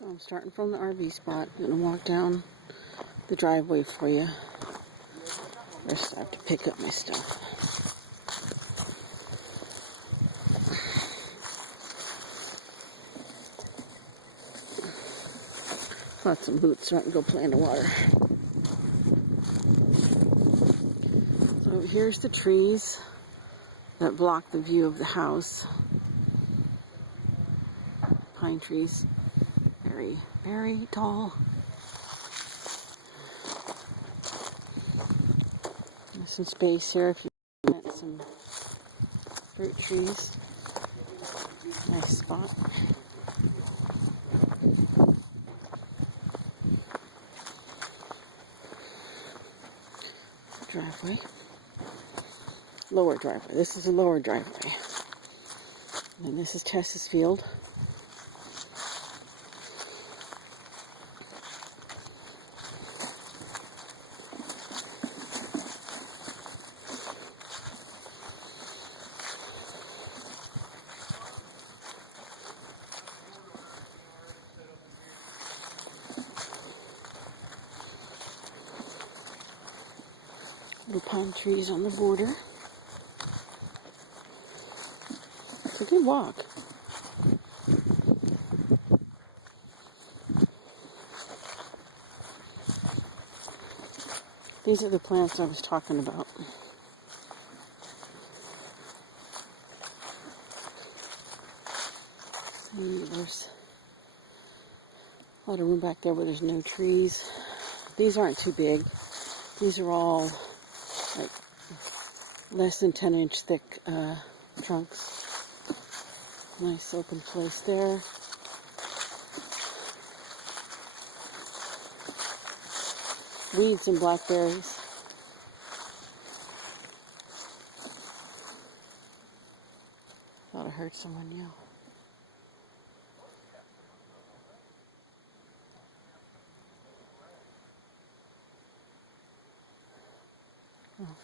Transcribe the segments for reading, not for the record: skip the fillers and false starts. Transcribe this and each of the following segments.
So I'm starting from the RV spot. I'm going to walk down the driveway for you. First I have to pick up my stuff. Got some boots so I can go play in the water. So here's the trees that block the view of the house. Pine trees. Very, very tall. There's some space here if you plant some fruit trees. Nice spot. Driveway. Lower driveway. This is a lower driveway. And this is Tess's field. Little palm trees on the border. It's a good walk. These are the plants I was talking about. And there's a lot of room back there where there's no trees. These aren't too big. These are all like less than 10-inch thick trunks. Nice open place there. Weeds and blackberries. Thought I heard someone yell. Oh,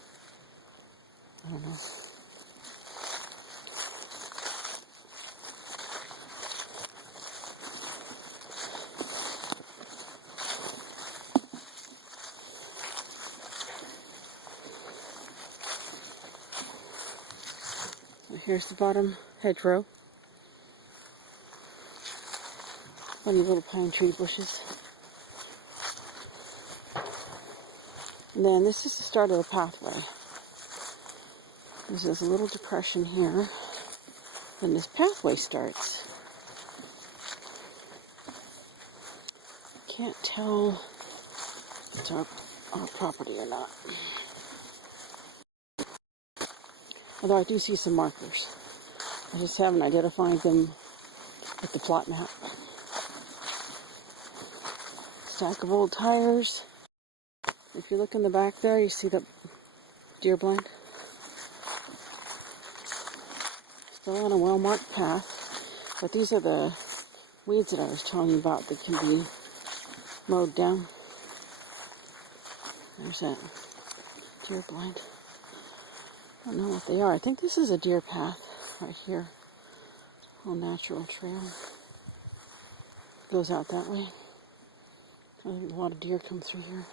I don't know. Here's the bottom hedgerow. Funny little pine tree bushes. And then this is the start of the pathway. There's a little depression here. And this pathway starts. Can't tell if it's our property or not. Although I do see some markers. I just haven't identified them with the plot map. Stack of old tires. If you look in the back there, you see the deer blind. Still on a well-marked path. But these are the weeds that I was telling you about that can be mowed down. There's that deer blind. I don't know what they are. I think this is a deer path right here. A natural trail. Goes out that way. I think a lot of deer come through here.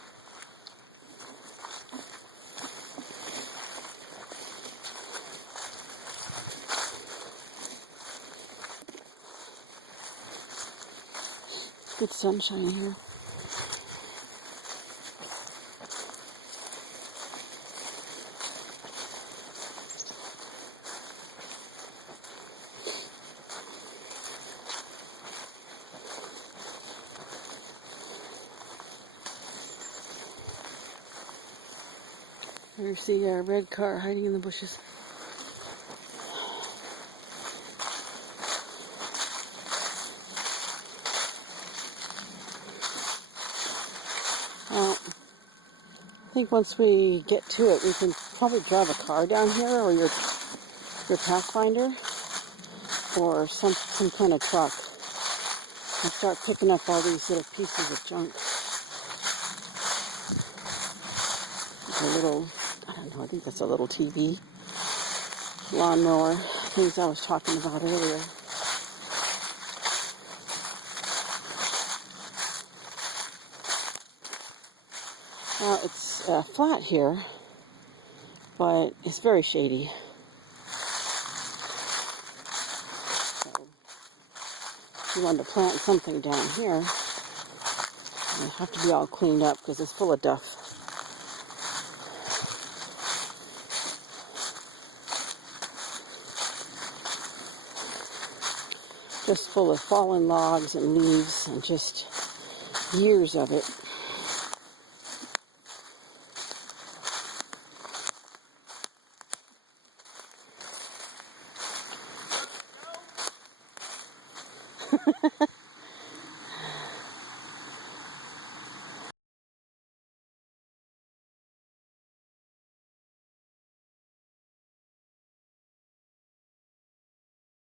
Good sunshine here. There's the red car hiding in the bushes. I think once we get to it, we can probably drive a car down here, or your Pathfinder, or some kind of truck, and start picking up all these little pieces of junk. A little, I don't know, I think that's a little TV, lawnmower, things I was talking about earlier. Now it's flat here, but it's very shady. So if you want to plant something down here, you have to be all cleaned up because it's full of duff. Just full of fallen logs and leaves and just years of it.